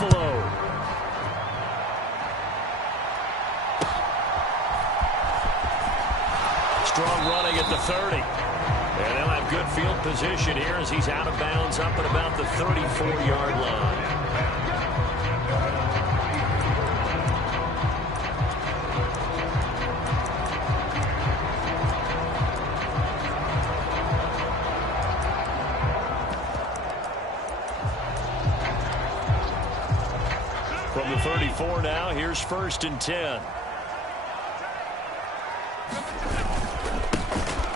Buffalo. Strong running at the 30. And they'll have good field position here as he's out of bounds up at about the 34-yard line. From the 34 now, here's 1st and 10.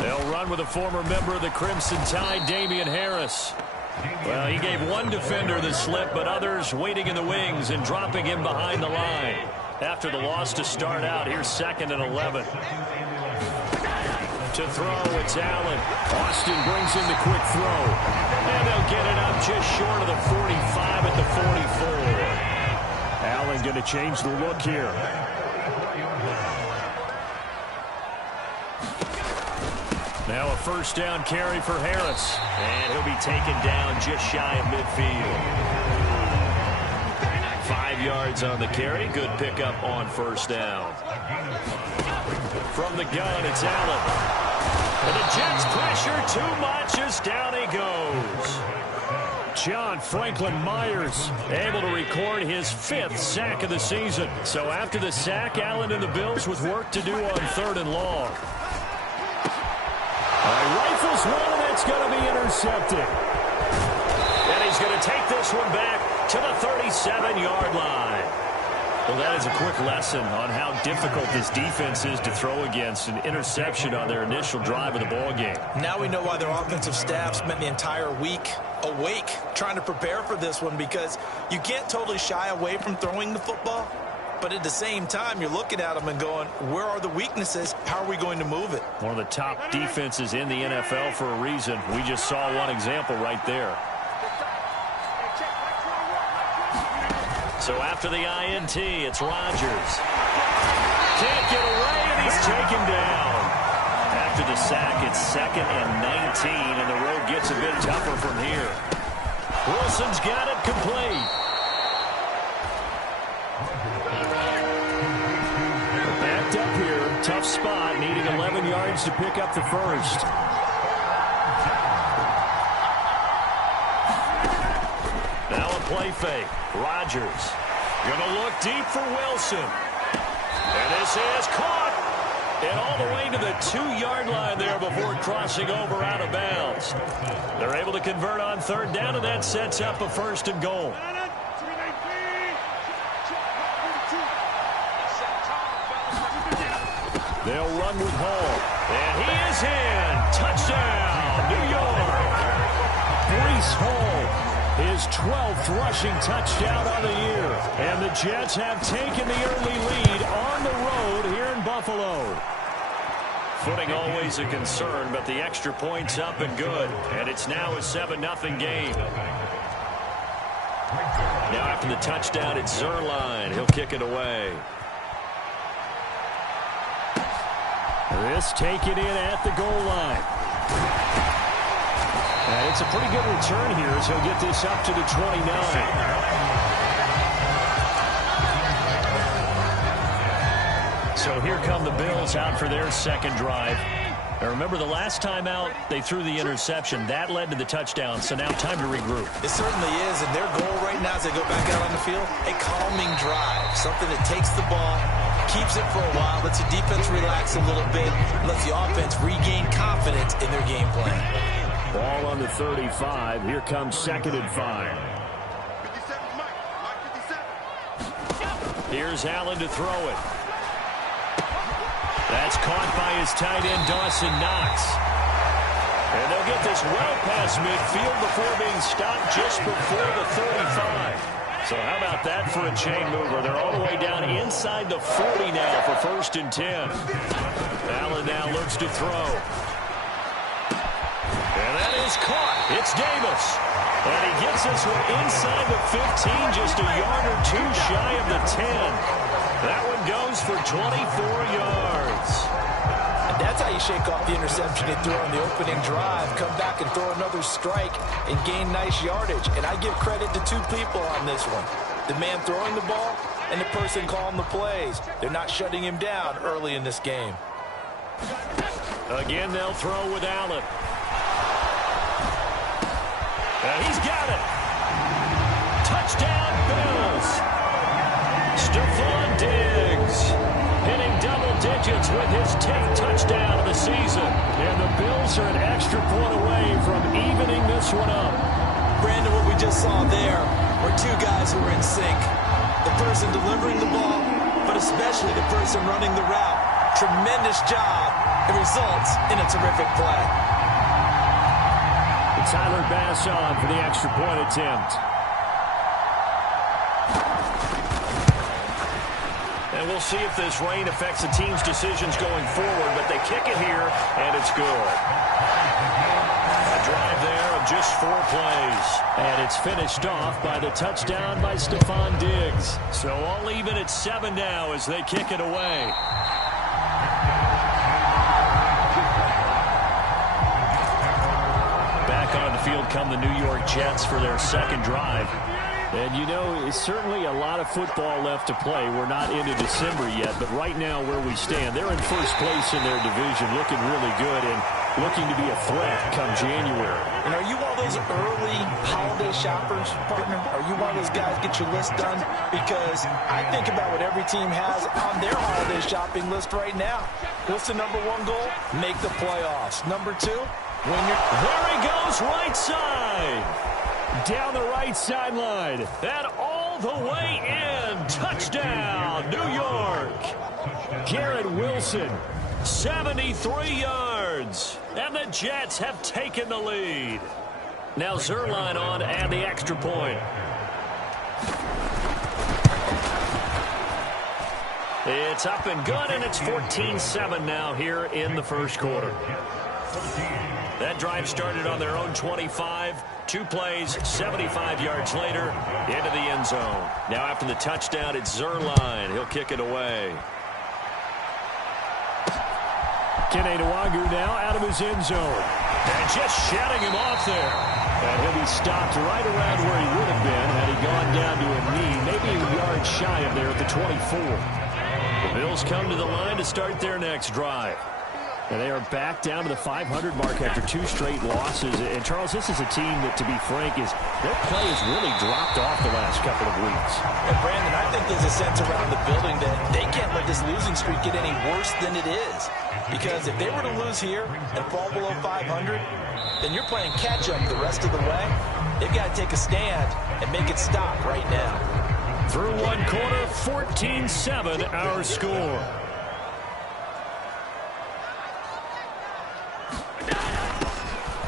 They'll run with a former member of the Crimson Tide, Damian Harris. Well, he gave one defender the slip, but others waiting in the wings and dropping him behind the line. After the loss to start out, here's 2nd and 11. To throw, it's Allen. Austin brings in the quick throw. And they'll get it up just short of the 45 at the 44. Allen going to change the look here. Now a 1st down carry for Harris. And he'll be taken down just shy of midfield. 5 yards on the carry. Good pickup on 1st down. From the gun, it's Allen. And the Jets pressure too much as down he goes. John Franklin Myers able to record his 5th sack of the season. So after the sack, Allen and the Bills with work to do on 3rd and long. Rifles one, and it's going to be intercepted. And he's going to take this one back to the 37-yard line. Well, that is a quick lesson on how difficult this defense is to throw against. An interception on their initial drive of the ball game. Now we know why their offensive staff spent the entire week awake trying to prepare for this one, because you can't totally shy away from throwing the football. But at the same time, you're looking at them and going, where are the weaknesses? How are we going to move it? One of the top defenses in the NFL for a reason. We just saw one example right there. So after the INT, it's Rodgers. Can't get away, and he's taken down. After the sack, it's 2nd and 19, and the road gets a bit tougher from here. Wilson's got it complete. Backed up here, tough spot, needing 11 yards to pick up the 1st. Now a play fake. Rodgers gonna look deep for Wilson. And this is caught. And all the way to the 2-yard line there before crossing over out of bounds. They're able to convert on 3rd down, and that sets up a 1st and goal. They'll run with Hall. And he is in. Touchdown, New York. Breece Hall. His 12th rushing touchdown on the year. And the Jets have taken the early lead on the road here in Buffalo. Footing always a concern, but the extra point's up and good. And it's now a 7-0 game. Now after the touchdown, it's Zerline. He'll kick it away. This taken in at the goal line. And it's a pretty good return here as he'll get this up to the 29. So here come the Bills out for their 2nd drive. Now remember, the last time out, they threw the interception. That led to the touchdown, so now time to regroup. It certainly is, and their goal right now as they go back out on the field, a calming drive. Something that takes the ball, keeps it for a while, lets the defense relax a little bit, lets the offense regain confidence in their game plan. Ball on the 35. Here comes 2nd and 5. Here's Allen to throw it. That's caught by his tight end, Dawson Knox. And they'll get this well past midfield before being stopped just before the 35. So how about that for a chain mover? They're all the way down inside the 40 now for 1st and 10. Allen now looks to throw. And that is caught. It's Davis. And he gets this one inside the 15, just a yard or two shy of the 10. That one goes for 24 yards. And that's how you shake off the interception he threw on the opening drive. Come back and throw another strike and gain nice yardage. And I give credit to 2 people on this one. The man throwing the ball and the person calling the plays. They're not shutting him down early in this game. Again, they'll throw with Allen. And he's got it. Touchdown, Bills. Stephon Diggs hitting double digits with his 10th touchdown of the season. And the Bills are an extra point away from evening this one up. Brandon, what we just saw there were two guys who were in sync. The person delivering the ball, but especially the person running the route. Tremendous job. It results in a terrific play. Tyler Bass on for the extra point attempt. And we'll see if this rain affects the team's decisions going forward, but they kick it here, and it's good. A drive there of just 4 plays. And it's finished off by the touchdown by Stephon Diggs. So all even at 7 now as they kick it away. Back on the field come the New York Jets for their second drive. And, you know, it's certainly a lot of football left to play. We're not into December yet, but right now where we stand, they're in first place in their division, looking really good and looking to be a threat come January. And are you one of those early holiday shoppers, partner? Are you one of those guys get your list done? Because I think about what every team has on their holiday shopping list right now. What's the number 1 goal? Make the playoffs. Number 2, win your... There he goes, right side. Down the right sideline. And all the way in. Touchdown, New York. Garrett Wilson, 73 yards. And the Jets have taken the lead. Now Zerline on to add the extra point. It's up and good, and it's 14-7 now here in the first quarter. That drive started on their own 25. 2 plays, 75 yards later, into the end zone. Now after the touchdown, it's Zerline. He'll kick it away. Kene Nwangwu now out of his end zone. And just shutting him off there. And he'll be stopped right around where he would have been had he gone down to a knee, maybe a yard shy of there at the 24. The Bills come to the line to start their next drive. And they are back down to the 500 mark after 2 straight losses. And, Charles, this is a team that, to be frank, their play has really dropped off the last couple of weeks. And, Brandon, I think there's a sense around the building that they can't let this losing streak get any worse than it is. Because if they were to lose here and fall below 500, then you're playing catch-up the rest of the way. They've got to take a stand and make it stop right now. Through 1 quarter, 14-7 our score.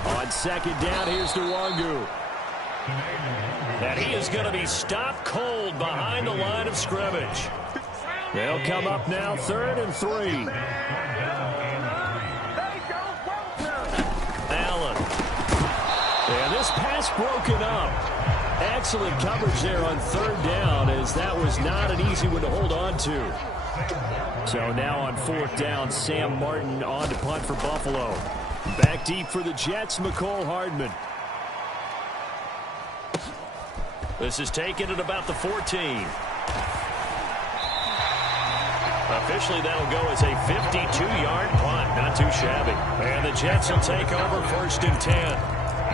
On second down, here's Nwangwu. And he is going to be stopped cold behind the line of scrimmage. They'll come up now 3rd and 3. Allen. And this pass broken up. Excellent coverage there on 3rd down, as that was not an easy one to hold on to. So now on 4th down, Sam Martin on to punt for Buffalo. Back deep for the Jets, McCole Hardman. This is taken at about the 14. Officially, that'll go as a 52-yard punt. Not too shabby. And the Jets will take over 1st and 10.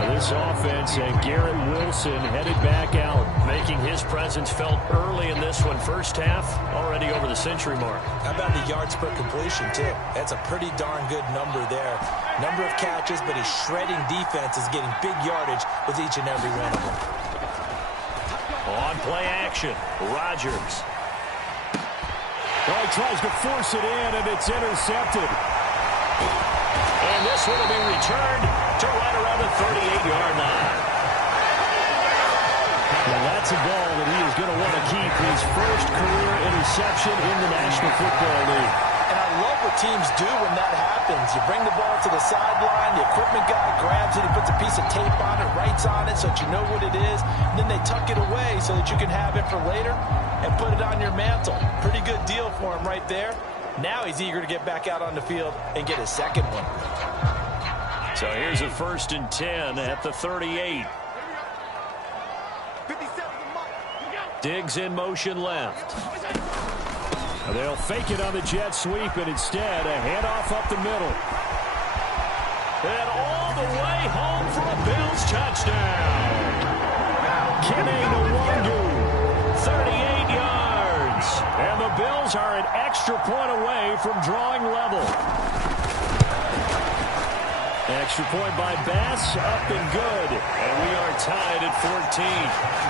This offense and Garrett Wilson headed back out, making his presence felt early in this one. First half, already over the century mark. How about the yards per completion, too? That's a pretty darn good number there. Number of catches, but his shredding defense is getting big yardage with each and every one of them. On play action, Rodgers. Oh, he tries to force it in, and it's intercepted. And this one will be returned to right around the 38-yard line. Well, that's a ball that he is going to want to keep, his first career interception in the National Football League. And I love what teams do when that happens. You bring the ball to the sideline, the equipment guy grabs it, he puts a piece of tape on it, writes on it so that you know what it is, and then they tuck it away so that you can have it for later and put it on your mantle. Pretty good deal for him right there. Now he's eager to get back out on the field and get his second one. So here's a 1st and 10 at the 38. 57 to Mike. Diggs in motion left. They'll fake it on the jet sweep, and instead a handoff up the middle. And all the way home for a Bills touchdown. Kene Nwangu, 38 yards. And the Bills are an extra point away from drawing level. Extra point by Bass, up and good. And we are tied at 14.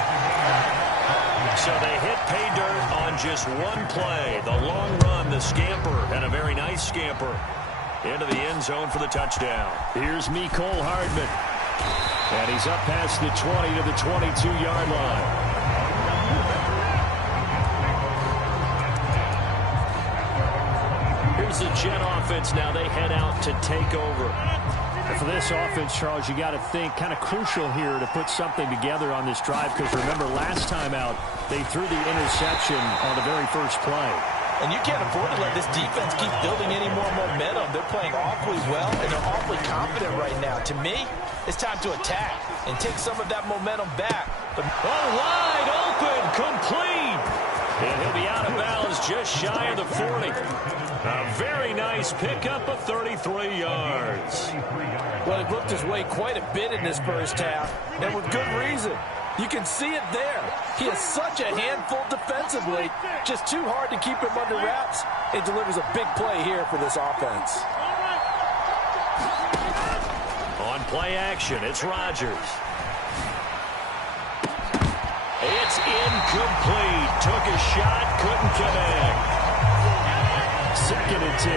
So they hit pay dirt on just one play. The long run, the scamper, and a very nice scamper into the end zone for the touchdown. Here's Mecole Hardman. And he's up past the 20 to the 22-yard line. Here's the Jet offense now. They head out to take over. For this offense, Charles, you got to think kind of crucial here to put something together on this drive, because remember last time out they threw the interception on the very first play. And you can't afford to let this defense keep building any more momentum. They're playing awfully well, and they're awfully confident right now. To me, it's time to attack and take some of that momentum back. But wide open, complete. And he'll be out of bounds just shy of the 40. A very nice pickup of 33 yards. Well, he worked his way quite a bit in this first half, and with good reason. You can see it there. He is such a handful defensively. Just too hard to keep him under wraps. It delivers a big play here for this offense. On play action, it's Rodgers. It's incomplete. Took a shot, couldn't connect. 2nd and 10.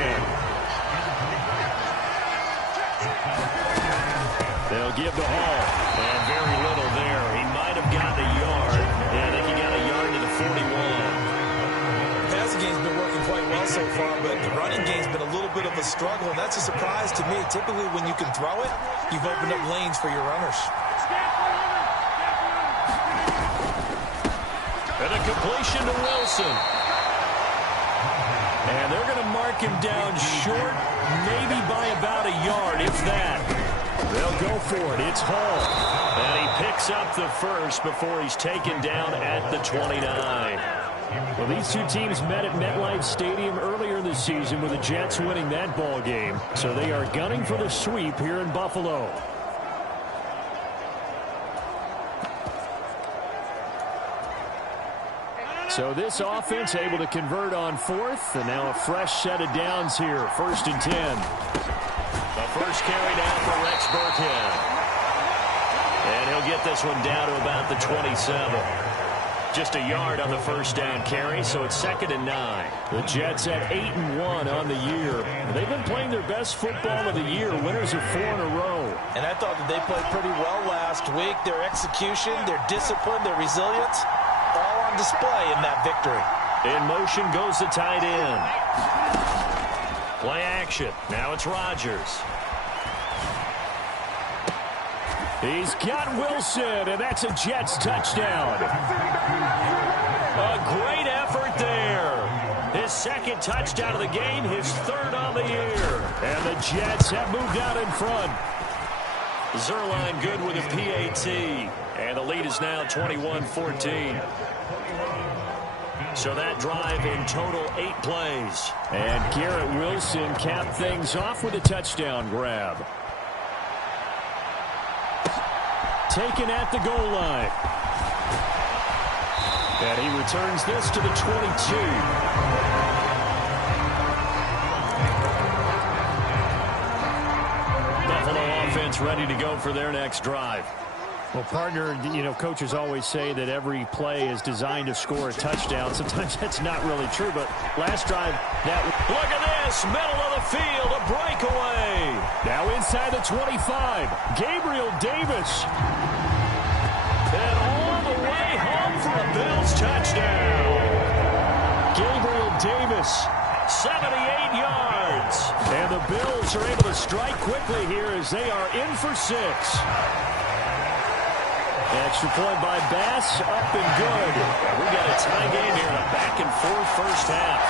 They'll give the Hall. And very little there. He might have gotten a yard. Yeah, I think he got a yard to the 41. The passing game's been working quite well so far, but the running game's been a little bit of a struggle, and that's a surprise to me. Typically, when you can throw it, you've opened up lanes for your runners. And a completion to Wilson. And they're going to mark him down short, maybe by about a yard, if that. They'll go for it. It's Hall. And he picks up the first before he's taken down at the 29. Well, these two teams met at MetLife Stadium earlier this season with the Jets winning that ball game. So they are gunning for the sweep here in Buffalo. So this offense able to convert on 4th, and now a fresh set of downs here. 1st and 10. The first carry down for Rex Burkhead. And he'll get this one down to about the 27. Just a yard on the first down carry, so it's 2nd and 9. The Jets at 8-1 on the year. They've been playing their best football of the year, winners of 4 in a row. And I thought that they played pretty well last week. Their execution, their discipline, their resilience, all on display in that victory. In motion goes the tight end. Play action. Now it's Rodgers. He's got Wilson, and that's a Jets touchdown. A great effort there. His 2nd touchdown of the game, his 3rd on the year. And the Jets have moved out in front. Zerline good with a PAT. And the lead is now 21-14. So that drive in total 8 plays. And Garrett Wilson capped things off with a touchdown grab. Taken at the goal line. And he returns this to the 22. Buffalo offense ready to go for their next drive. Well, partner, you know, coaches always say that every play is designed to score a touchdown. Sometimes that's not really true, but last drive, look at this, middle of the field, a breakaway. Now inside the 25, Gabriel Davis. And all the way home for a Bills touchdown. Gabriel Davis, 78 yards. And the Bills are able to strike quickly here as they are in for 6. Extra point by Bass, up and good. We got a tie game here, a back-and-forth first half.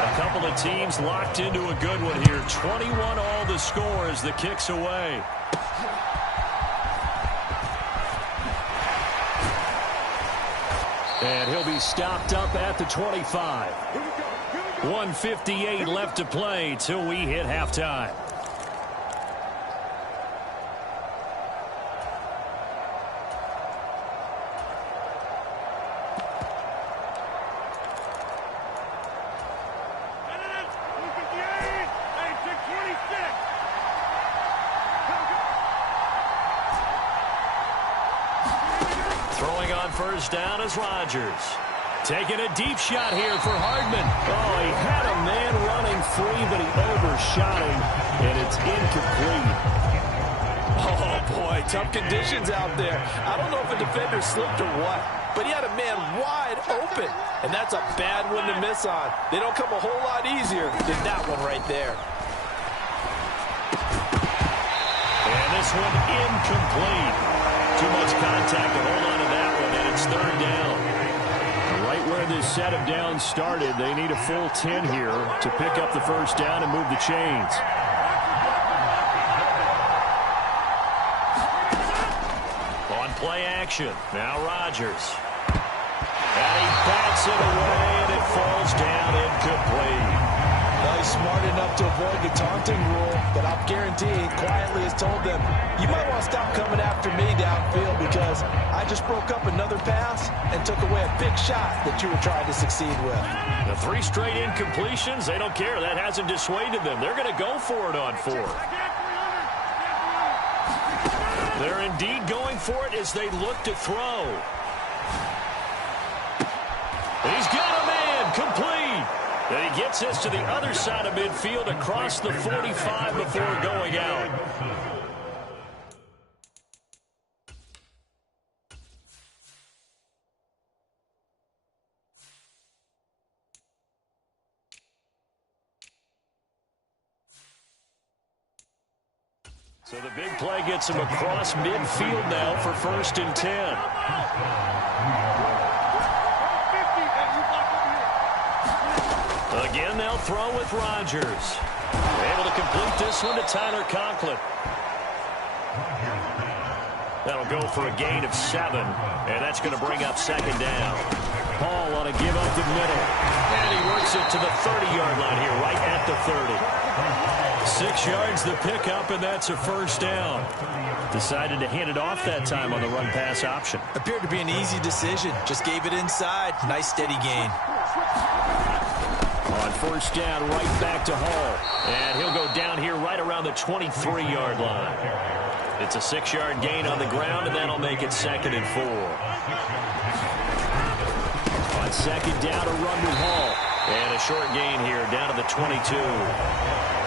A couple of teams locked into a good one here. 21 all the score as the kick's away. And he'll be stopped up at the 25. 1:58 left to play till we hit halftime. Throwing on first down is Rodgers. Taking a deep shot here for Hardman. Oh, he had a man running free, but he overshot him, and it's incomplete. Oh, boy, tough conditions out there. I don't know if a defender slipped or what, but he had a man wide open, and that's a bad one to miss on. They don't come a whole lot easier than that one right there. And this one incomplete. Too much contact to hold on to that one, and it's third down. Right where this set of downs started, they need a full 10 here to pick up the first down and move the chains. On play action, now Rodgers. And he bats it away, and it falls down incomplete. Well, he's smart enough to avoid the taunting rule, but I'll guarantee he quietly has told them, you might want to stop coming after me downfield because I just broke up another pass and took away a big shot that you were trying to succeed with. The 3 straight incompletions, they don't care. That hasn't dissuaded them. They're going to go for it on 4. They're indeed going for it as they look to throw. He's got a man, complete. And he gets this to the other side of midfield across the 45 before going out. So the big play gets him across midfield now for 1st and 10. Again, they'll throw with Rodgers. Able to complete this one to Tyler Conklin. That'll go for a gain of 7, and that's going to bring up 2nd down. Hall on a give up the middle, and he works it to the 30-yard line here, right at the 30. 6 yards the pickup, and that's a first down. Decided to hand it off that time on the run-pass option. Appeared to be an easy decision. Just gave it inside. Nice steady gain. On first down, right back to Hall. And he'll go down here right around the 23-yard line. It's a 6-yard gain on the ground, and that'll make it 2nd and 4. On 2nd down, a run with Hall. And a short gain here down to the 22.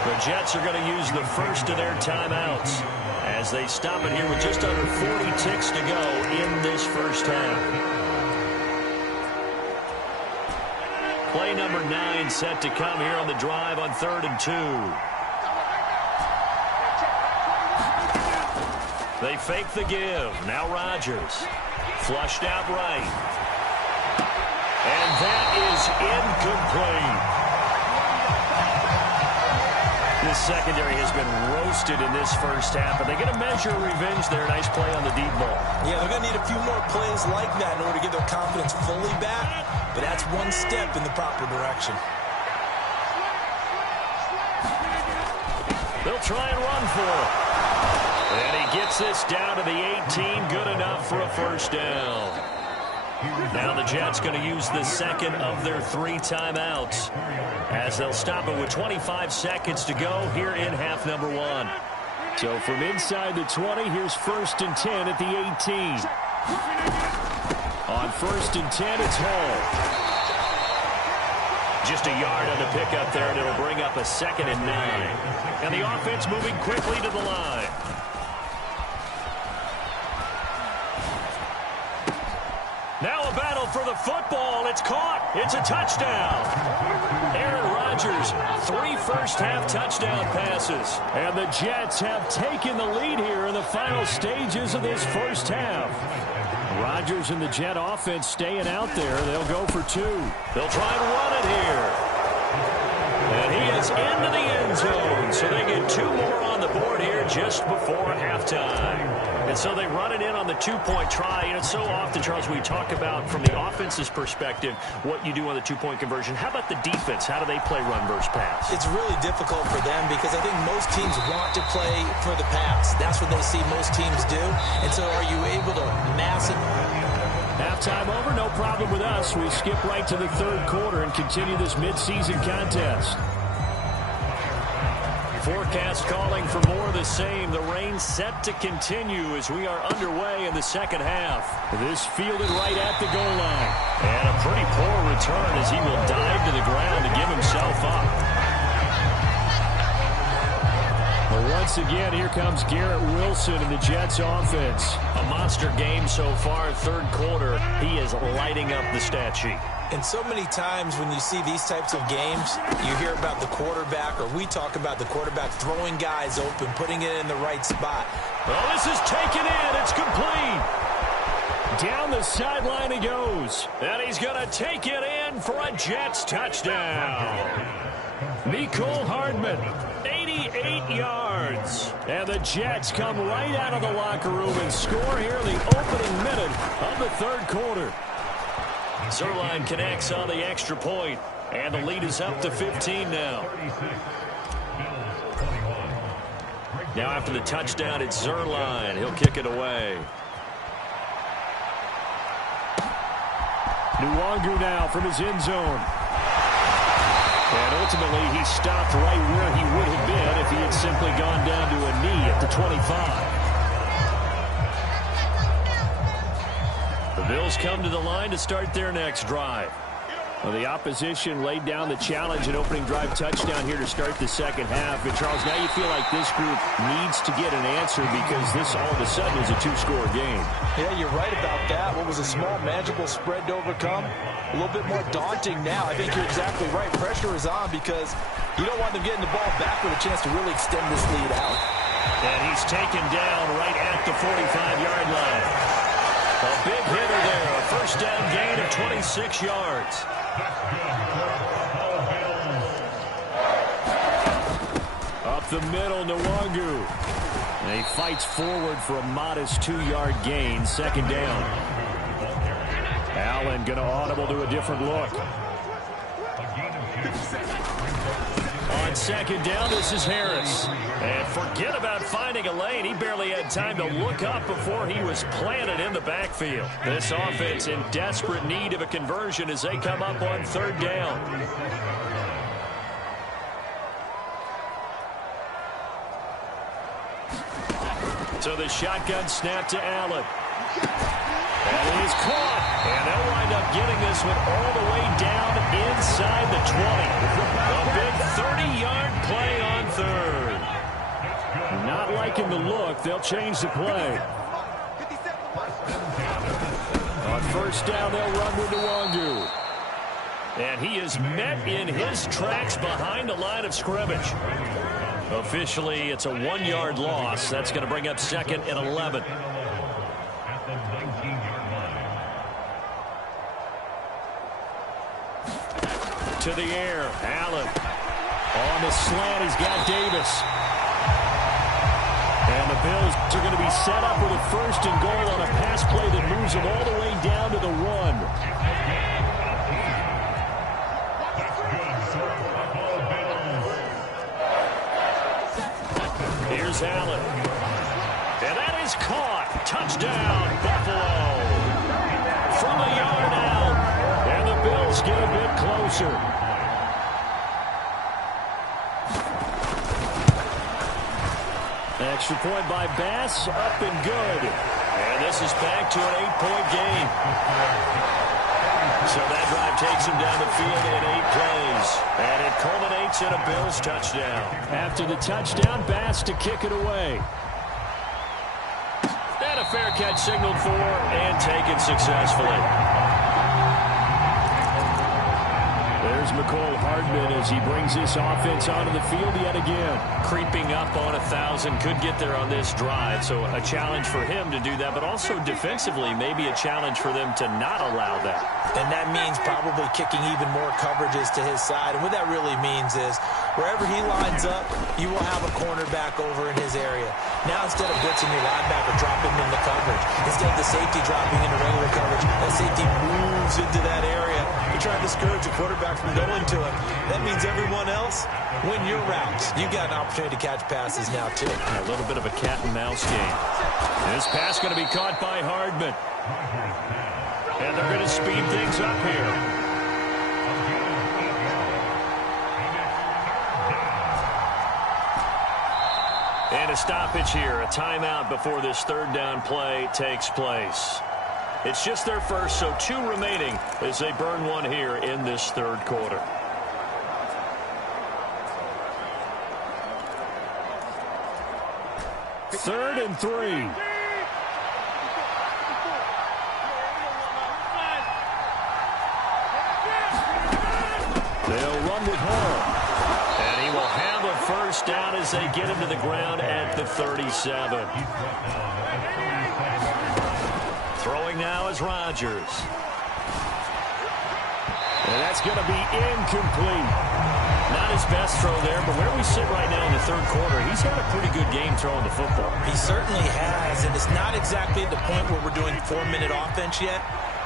The Jets are going to use the first of their timeouts as they stop it here with just under 40 ticks to go in this first half. Play number 9 set to come here on the drive on 3rd and 2. They fake the give. Now Rodgers. Flushed out right. And that is incomplete. This secondary has been roasted in this first half, but they get a measure of revenge there. Nice play on the deep ball. Yeah, they're going to need a few more plays like that in order to get their confidence fully back, but that's one step in the proper direction. They'll try and run for it. And he gets this down to the 18. Good enough for a first down. Now the Jets going to use the second of their 3 timeouts as they'll stop it with 25 seconds to go here in half number 1. So from inside the 20, here's 1st and 10 at the 18. On 1st and 10, it's Hall. Just a yard on the pickup there, and it'll bring up a 2nd and 9. And the offense moving quickly to the line. Now a battle for the football. It's caught. It's a touchdown. Aaron Rodgers, 3 first-half touchdown passes. And the Jets have taken the lead here in the final stages of this first half. Rodgers and the Jet offense staying out there. They'll go for 2. They'll try and run it here. And he is into the end zone. So they get 2 more on the board here just before halftime. And so they run it in on the two-point try. And it's so often, Charles, we talk about from the offense's perspective what you do on the two-point conversion. How about the defense? How do they play run versus pass? It's really difficult for them because I think most teams want to play for the pass. That's what they see most teams do. And so are you able to mass it? Halftime over, no problem with us. We skip right to the third quarter and continue this midseason contest. Forecast calling for more of the same. The rain set to continue as we are underway in the second half. This fielded right at the goal line. And a pretty poor return as he will dive to the ground to give himself up. Well, once again, here comes Garrett Wilson in the Jets offense. A monster game so far, third quarter. He is lighting up the stat sheet. And so many times when you see these types of games, you hear about the quarterback, or we talk about the quarterback throwing guys open, putting it in the right spot. Well, this is taken in. It's complete. Down the sideline he goes. And he's going to take it in for a Jets touchdown. Mecole Hardman, 88 yards. And the Jets come right out of the locker room and score here in the opening minute of the third quarter. Zerline connects on the extra point, and the lead is up to 15 now. Now after the touchdown, it's Zerline. He'll kick it away. Nwangu now from his end zone. And ultimately, he stopped right where he would have been if he had simply gone down to a knee at the 25. The Bills come to the line to start their next drive. Well, the opposition laid down the challenge and opening drive touchdown here to start the second half. And, Charles, now you feel like this group needs to get an answer because this all of a sudden is a two-score game. Yeah, you're right about that. What was a small, manageable spread to overcome, a little bit more daunting now. I think you're exactly right. Pressure is on because you don't want them getting the ball back with a chance to really extend this lead out. And he's taken down right at the 45-yard line. A big hitter there, a first down gain of 26 yards. Up the middle, Nwangu. And he fights forward for a modest 2-yard gain, second down. Allen going to audible to a different look. On second down, this is Harris. And forget about finding a lane. He barely had time to look up before he was planted in the backfield. This offense in desperate need of a conversion as they come up on third down. So the shotgun snap to Allen. And he's caught. And they'll wind up getting this one all the way down inside the 20. A big 30-yard play on third. Not liking the look. They'll change the play. On first down, they'll run with Nwangu. And he is met in his tracks behind the line of scrimmage. Officially, it's a 1-yard loss. That's going to bring up second and 11. To the air, Allen. On the slant, he's got Davis. And the Bills are going to be set up with a first and goal on a pass play that moves them all the way down to the 1. Here's Allen. And that is caught. Touchdown, Buffalo. From a yard out. And the Bills get a bit closer. Extra point by Bass, up and good. And this is back to an 8-point game. So that drive takes him down the field in 8 plays. And it culminates in a Bills touchdown. After the touchdown, Bass to kick it away. And a fair catch signaled for and taken successfully. There's is McCole Hardman as he brings this offense onto the field yet again. Creeping up on 1,000, could get there on this drive. So a challenge for him to do that, but also defensively maybe a challenge for them to not allow that. And that means probably kicking even more coverages to his side. And what that really means is wherever he lines up, you will have a cornerback over in his area. Now instead of blitzing your linebacker, dropping him into coverage. Instead of the safety dropping into regular coverage, that safety moves into that area. You try to discourage the quarterback from going to him. That means everyone else, win your routes. You've got an opportunity to catch passes now, too. A little bit of a cat and mouse game. This pass going to be caught by Hardman. And they're going to speed things up here. And a stoppage here, a timeout before this third down play takes place. It's just their first, so 2 remaining as they burn one here in this third quarter. Third and 3. They'll run with Hall. And he will have a first down as they get him to the ground at the 37. Throwing now is Rodgers. And that's going to be incomplete. Not his best throw there, but where we sit right now in the third quarter, he's had a pretty good game throwing the football. He certainly has, and it's not exactly at the point where we're doing 4-minute offense yet,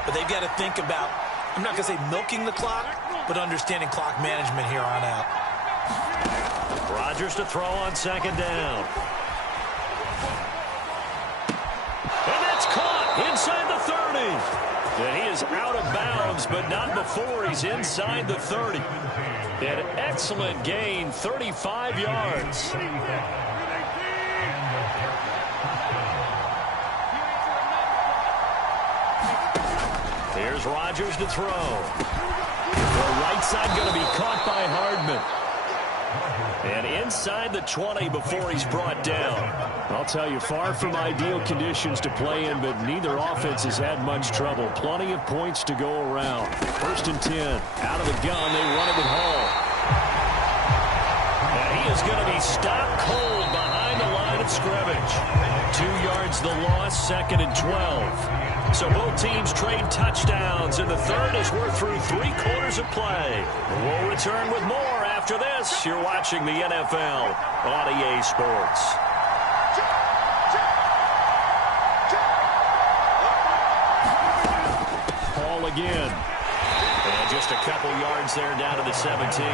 but they've got to think about, I'm not going to say milking the clock, but understanding clock management here on out. Rodgers to throw on second down. And that's caught inside the 30. And he is out of bounds, but not before he's inside the 30. An excellent gain, 35 yards. Here's Rodgers to throw. The right side going to be caught by Hardman. And inside the 20 before he's brought down. I'll tell you, far from ideal conditions to play in, but neither offense has had much trouble. Plenty of points to go around. First and 10. Out of the gun, they run it with Hall. And he is going to be stopped cold behind the line of scrimmage. 2 yards the loss, second and 12. So both teams trade touchdowns, and the third as we're through 3 quarters of play. We'll return with more after this. You're watching the NFL on EA Sports. Hall again. And just a couple yards there down to the 17.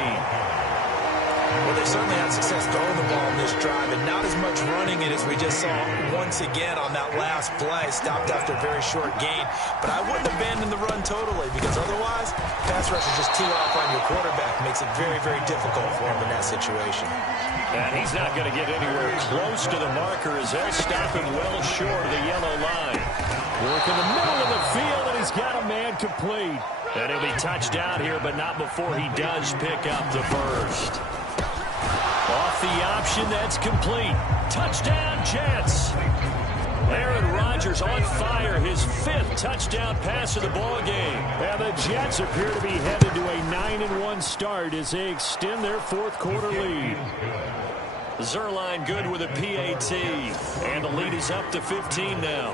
Well, they certainly had success throwing the ball in this drive, and not as much running it as we just saw once again on that last play. Stopped after a very short gain. But I wouldn't abandon the run totally, because otherwise, pass rush is just too off on your quarterback. Makes it very, very difficult for him in that situation. And he's not going to get anywhere close to the marker as they'll stop him well short of the yellow line. Work in the middle of the field, and he's got a man complete. And he'll be touched down here, but not before he does pick up the first. Off the option, that's complete. Touchdown, Jets. Aaron Rodgers on fire, his 5th touchdown pass of the ball game. And the Jets appear to be headed to a 9-1 start as they extend their 4th quarter lead. Zerline good with a PAT, and the lead is up to 15 now.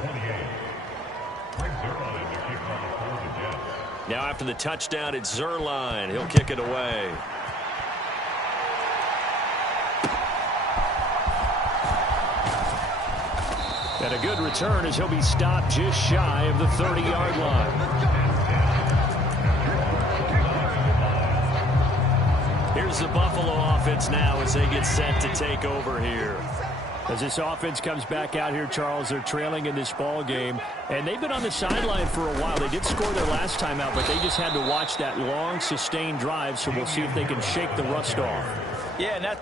Now after the touchdown, it's Zerline. He'll kick it away. And a good return as he'll be stopped just shy of the 30-yard line. Here's the Buffalo offense now as they get set to take over here. As this offense comes back out here, Charles, they're trailing in this ball game, and they've been on the sideline for a while. They did score their last time out, but they just had to watch that long, sustained drive, so we'll see if they can shake the rust off. Yeah, and that...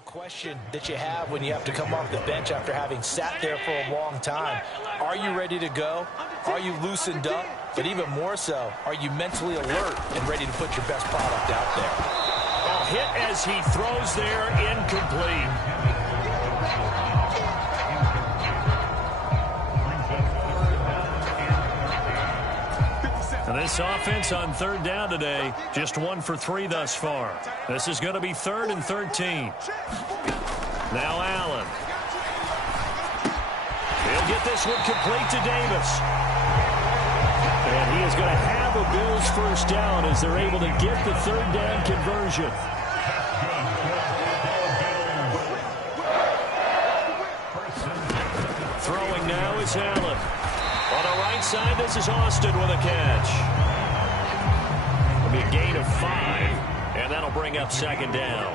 A question that you have when you have to come off the bench after having sat there for a long time. Are you ready to go? Are you loosened up? But even more so, are you mentally alert and ready to put your best product out there? A hit as he throws there, incomplete. And this offense on third down today, just 1 for 3 thus far. This is going to be 3rd and 13. Now Allen. He'll get this one complete to Davis. And he is going to have a Bills first down as they're able to get the third down conversion. Throwing now is Allen. On the right side, this is Austin with a catch. It'll be a gain of 5, and that'll bring up 2nd down.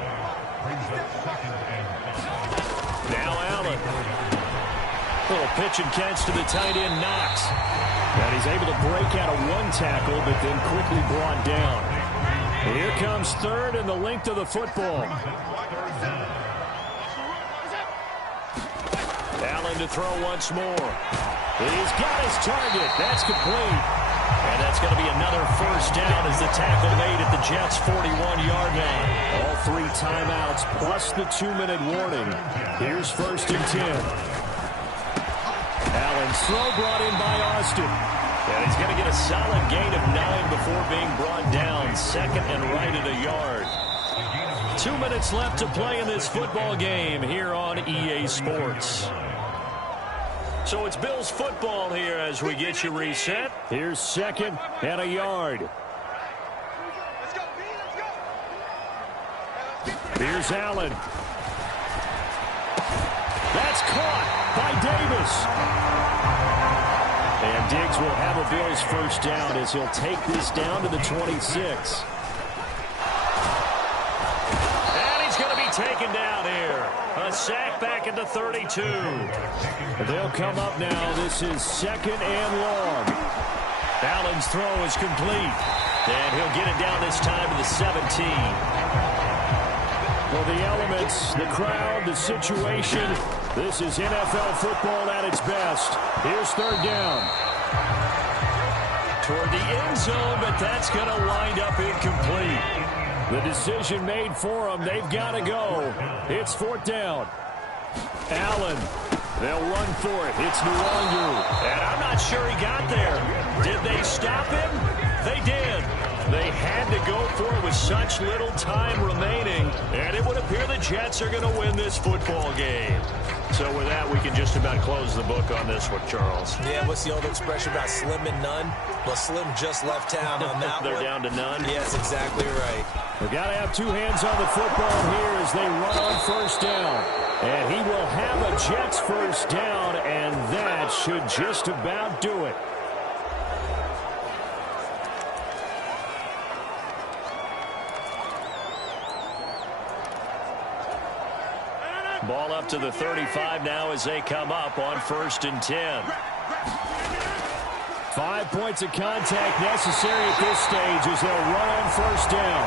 Now Allen. Little pitch and catch to the tight end, Knox. And he's able to break out of 1 tackle, but then quickly brought down. Here comes 3rd and the length of the football. Allen to throw once more. He's got his target. That's complete. And that's going to be another first down as the tackle made at the Jets' 41-yard line. All 3 timeouts plus the 2-minute warning. Here's 1st and 10. Allen's throw brought in by Austin. And he's going to get a solid gain of 9 before being brought down. 2nd and right at a yard. 2 minutes left to play in this football game here on EA Sports. So it's Bills football here as we get you reset. Here's 2nd and a yard. Here's Allen. That's caught by Davis. And Diggs will have a Bills first down as he'll take this down to the 26. And he's going to be taken down here. A sack back at the 32. They'll come up now. This is 2nd and long. Allen's throw is complete. And he'll get it down this time to the 17. Well, the elements, the crowd, the situation, this is NFL football at its best. Here's 3rd down. Toward the end zone, but that's going to wind up incomplete. The decision made for them. They've got to go. It's 4th down. Allen. They'll run for it. It's Nwangu. And I'm not sure he got there. Did they stop him? They did. They had to go for it with such little time remaining. And it would appear the Jets are going to win this football game. So with that, we can just about close the book on this one, Charles. Yeah, what's the old expression about slim and none? Well, Slim just left town on that They're down to none? Yes, exactly right. We've got to have 2 hands on the football here as they run on first down. And he will have a Jets first down, and that should just about do it. Ball up to the 35 now as they come up on 1st and 10. 5 points of contact necessary at this stage as they'll run on first down.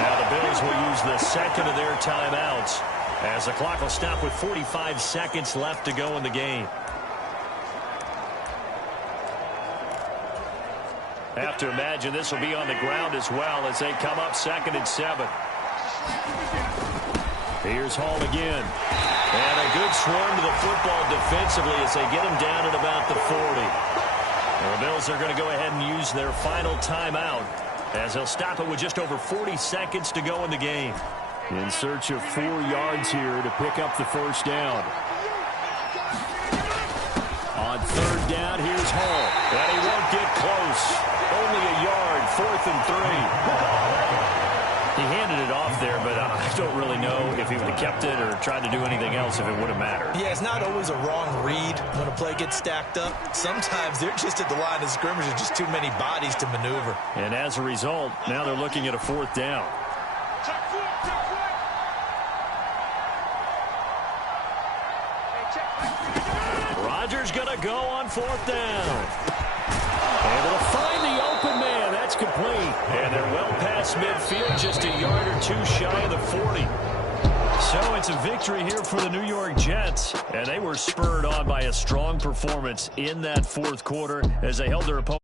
Now the Bills will use the 2nd of their timeouts as the clock will stop with 45 seconds left to go in the game. Have to imagine this will be on the ground as well as they come up 2nd and 7. Here's Hall again. And a good swarm to the football defensively as they get him down at about the 40. And the Bills are going to go ahead and use their final timeout as they'll stop it with just over 40 seconds to go in the game. In search of 4 yards here to pick up the first down. On 3rd down, here's Hall. And he won't get close. Only a yard, 4th and 3. He handed it off there, but I don't really know if he would have kept it or tried to do anything else if it would have mattered. Yeah, it's not always a wrong read when a play gets stacked up. Sometimes they're just at the line of scrimmage and just too many bodies to maneuver. And as a result, now they're looking at a 4th down. Rodgers going to go on 4th down. Able to find the open man. That's complete. And they're well past midfield, just a yard or 2 shy of the 40. So it's a victory here for the New York Jets, and they were spurred on by a strong performance in that fourth quarter as they held their opponent.